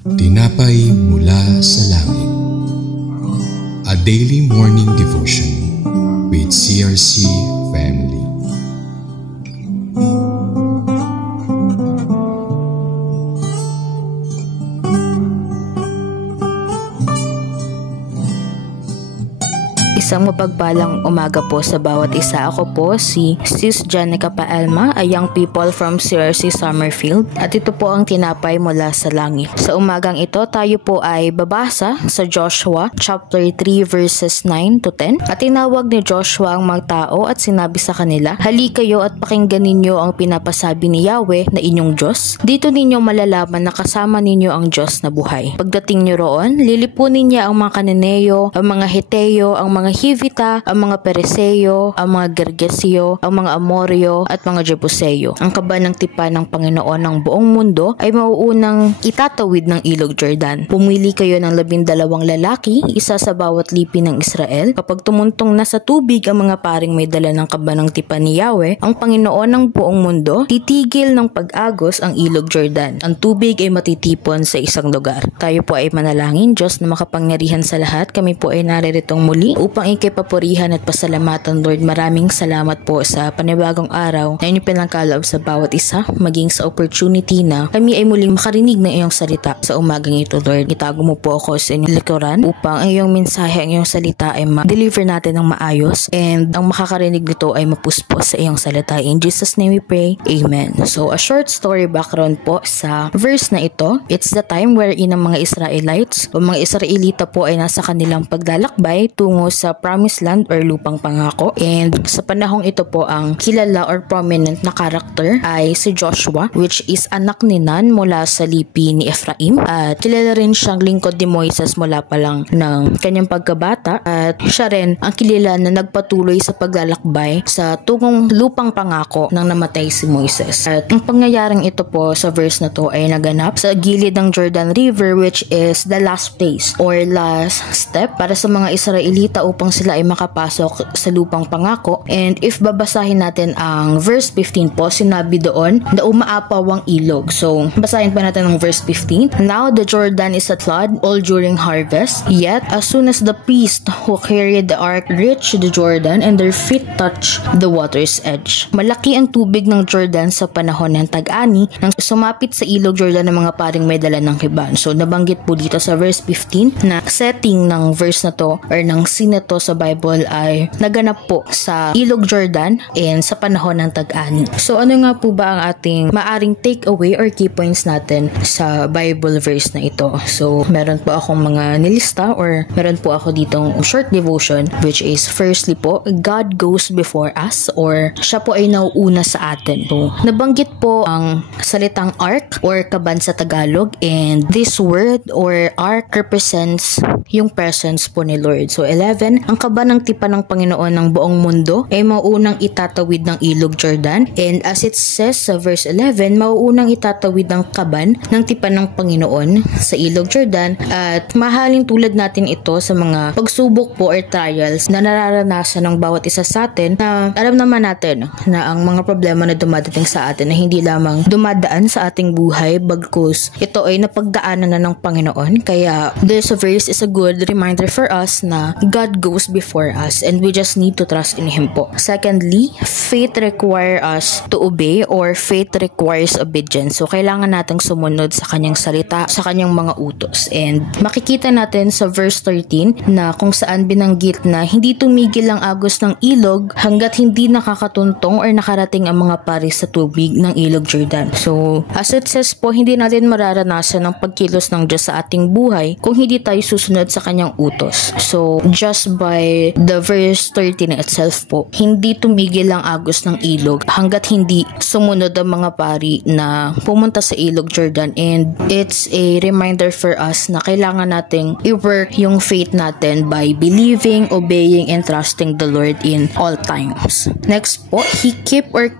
Tinapay mula sa langit. A daily morning devotion with CRC Family. Isang mapagpalang umaga po sa bawat isa. Ako po si Sis Janica Paelma, a young people from CRC Summerfield, at ito po ang tinapay mula sa langit. Sa umagang ito, tayo po ay babasa sa Joshua chapter 3 verses 9 to 10. At tinawag ni Joshua ang mga tao at sinabi sa kanila, "Hali kayo at pakinggan ninyo ang pinapasabi ni Yahweh na inyong Diyos. Dito ninyo malalaman na kasama ninyo ang Diyos na buhay. Pagdating nyo roon, lilipunin niya ang mga Kananeo, ang mga Heteo, ang mga Hivita, ang mga Pereseyo, ang mga Gergesio, ang mga Amoryo at mga Jebuseo. Ang kaba ng tipan ng Panginoon ng buong mundo ay mauunang itatawid ng ilog Jordan. Pumili kayo ng 12 lalaki, isa sa bawat lipi ng Israel. Kapag tumuntong na sa tubig ang mga paring may dala ng kaba ng tipan ni Yahweh, ang Panginoon ng buong mundo, titigil ng pag-agos ang ilog Jordan. Ang tubig ay matitipon sa isang lugar." Tayo po ay manalangin. Diyos na makapangyarihan sa lahat, kami po ay nariritong muli upang ikipapurihan at pasalamatan, Lord. Maraming salamat po sa panibagong araw na inyong pinangkaloob sa bawat isa, maging sa opportunity na kami ay muling makarinig ng iyong salita sa umagang ito, Lord. Itago mo po ako sa inyong likuran upang ang iyong mensahe, ang iyong salita ay ma-deliver natin ng maayos, and ang makakarinig nito ay mapuspos sa iyong salita. In Jesus' name we pray, Amen. So, a short story background po sa verse na ito. It's the time wherein ang mga Israelites o mga Israelita po ay nasa kanilang paglalakbay tungo sa Promised Land or lupang pangako, and sa panahong ito po ang kilala or prominent na character ay si Joshua, which is anak ni Nun mula sa lipi ni Ephraim, at kilala rin siyang lingkod ni Moises mula pa lang ng kanyang pagkabata, at siya rin ang kilala na nagpatuloy sa paglalakbay sa tungong lupang pangako nang namatay si Moises. At ang pangyayaring ito po sa verse na to ay naganap sa gilid ng Jordan River, which is the last place or last step para sa mga Israelita upang sila ay makapasok sa lupang pangako. And if babasahin natin ang verse 15 po, sinabi doon na umaapaw ang ilog. So, basahin pa natin ang verse 15. "Now the Jordan is at flood all during harvest. Yet, as soon as the priest who carried the ark reached the Jordan and their feet touched the water's edge." Malaki ang tubig ng Jordan sa panahon ng tag-ani nang sumapit sa ilog Jordan ng mga paring may dala ng hiban. So, nabanggit po dito sa verse 15 na setting ng verse na to or ng scene na to sa Bible ay naganap po sa ilog Jordan and sa panahon ng tag-ani. So, ano nga po ba ang ating maaring takeaway or key points natin sa Bible verse na ito? So, meron po akong mga nilista or meron po ako ditong short devotion, which is firstly po, God goes before us, or siya po ay nauuna sa atin. So, nabanggit po ang salitang ark or kaban sa Tagalog, and this word or ark represents yung presence po ni Lord. So, 11, ang kaba ng tipan ng Panginoon ng buong mundo ay mauunang itatawid ng ilog Jordan, and as it says sa verse 11, mauunang itatawid ng kaban ng tipan ng Panginoon sa ilog Jordan, at mahalin tulad natin ito sa mga pagsubok po or trials na nararanasan ng bawat isa sa atin, na alam naman natin na ang mga problema na dumadating sa atin na hindi lamang dumadaan sa ating buhay, bagkus ito ay napagdaanan na ng Panginoon. Kaya this verse is a good reminder for us na God goes before us and we just need to trust in Him po. Secondly, faith require us to obey, or faith requires obedience. So, kailangan nating sumunod sa Kanyang salita, sa Kanyang mga utos. And makikita natin sa verse 13 na kung saan binanggit na hindi tumigil ang agos ng ilog hanggat hindi nakakatuntong or nakarating ang mga paris sa tubig ng ilog Jordan. So, as it says po, hindi natin mararanasan ang pagkilos ng Diyos sa ating buhay kung hindi tayo susunod sa Kanyang utos. So, just by the verse 13 itself po, hindi tumigil ang agos ng ilog hanggat hindi sumunod ang mga pari na pumunta sa ilog Jordan, and it's a reminder for us na kailangan nating i-work yung faith natin by believing, obeying, and trusting the Lord in all times. Next po, He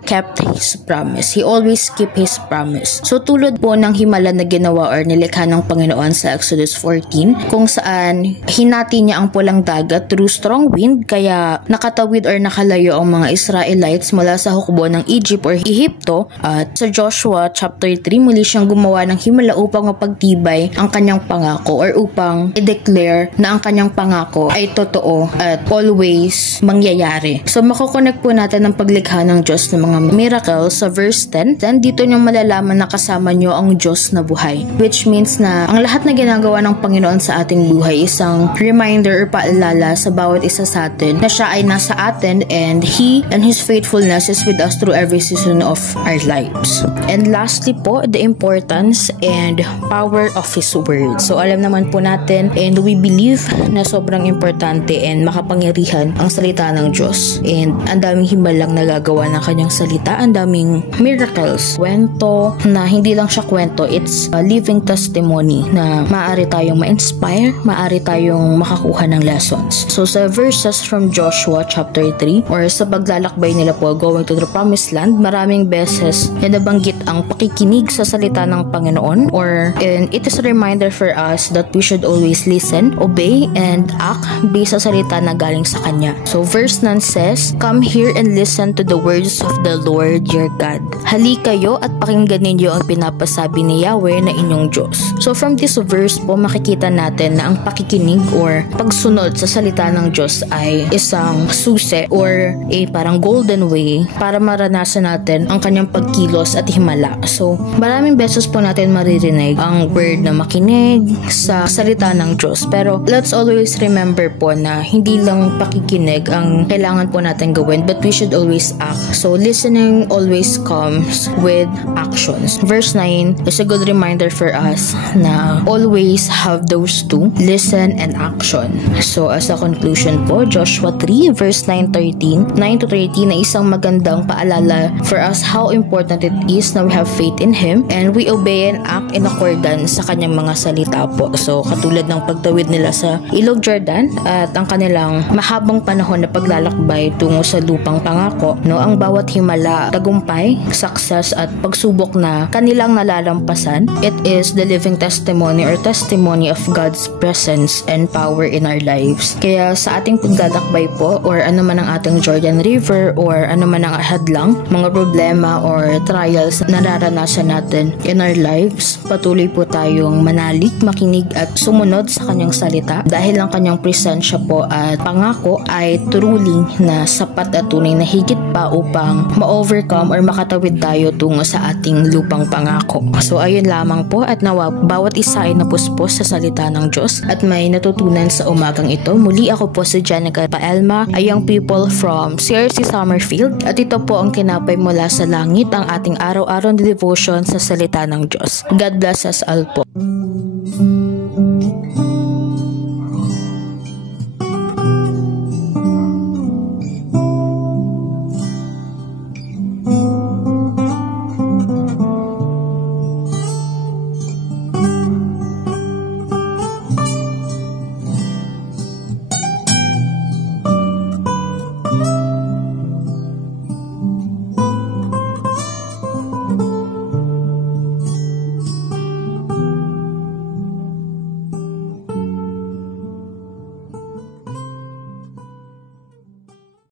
kept His promise. He always keep His promise. So, tulad po ng himala na ginawa or nilikha ng Panginoon sa Exodus 14, kung saan hinati niya ang pulang dagat through strong wind, kaya nakatawid or nakalayo ang mga Israelites mula sa hukbo ng Egypt or Ehipto. At sa Joshua chapter 3, muli siyang gumawa ng himala upang mapagtibay ang kanyang pangako or upang i-declare na ang kanyang pangako ay totoo at always mangyayari. So makokonect po natin ang paglikha ng Diyos ng mga miracles sa verse 10. Then dito nyo malalaman na kasama nyo ang Diyos na buhay, which means na ang lahat na ginagawa ng Panginoon sa ating buhay isang reminder or paalala sa bawat isa sa atin na siya ay nasa atin and He and His faithfulness is with us through every season of our lives. And lastly po, the importance and power of His Word. So alam naman po natin and we believe na sobrang importante and makapangyarihan ang salita ng Diyos. And ang daming himbalang nagagawa ng kanyang salita, ang daming miracles, kwento na hindi lang siya kwento, it's a living testimony na maaari tayong ma-inspire, maaari tayong makakuha ng lessons. So sa verses from Joshua chapter 3 or sa paglalakbay nila po going to the promised land, maraming beses na nabanggit ang pakikinig sa salita ng Panginoon, and it is a reminder for us that we should always listen, obey, and act based sa salita na galing sa Kanya. So verse 9 says, "Come here and listen to the words of the Lord your God. Halika kayo at pakinggan ninyo ang pinapasabi ni Yahweh na inyong Diyos." So from this verse po makikita natin na ang pakikinig or pagsunod sa salita ng Diyos ay isang susi or parang golden way para maranasan natin ang kanyang pagkilos at himala. So maraming beses po natin maririnig ang word na makinig sa salita ng Diyos, pero let's always remember po na hindi lang pakikinig ang kailangan po natin gawin, but we should always act. So listening always comes with actions. Verse 9 is a good reminder for us na always have those two, listen and action. So as a conclusion po, Joshua 3 verse 9 to 13 na isang magandang paalala for us how important it is na we have faith in Him and we obey and act in accordance sa kanyang mga salita po. So katulad ng pagtawid nila sa Ilog Jordan at ang kanilang mahabang panahon na paglalakbay tungo sa lupang pangako, ang bawat himala, tagumpay, success at pagsubok na kanilang nalalampasan, it is the living testimony or testimony of God's presence and power in our lives. Kaya sa ating paglalakbay po or ano man ang ating Jordan River or ano man ang hadlang, mga problema or trials na nararanasan natin in our lives, patuloy po tayong manalig, makinig at sumunod sa kanyang salita dahil ang kanyang presensya po at pangako ay truly na sapat at tunay na higit pa upang ma-overcome or makatawid tayo tungo sa ating lupang pangako. So ayun lamang po at nawa bawat isa ay napuspos sa salita ng Diyos at may natutunan sa umagang ito. Muli ako po si Janica Paelma, a young people from CRC Summerfield, at ito po ang tinapay mula sa langit, ang ating araw-araw na devotion sa salita ng Diyos. God bless us all po.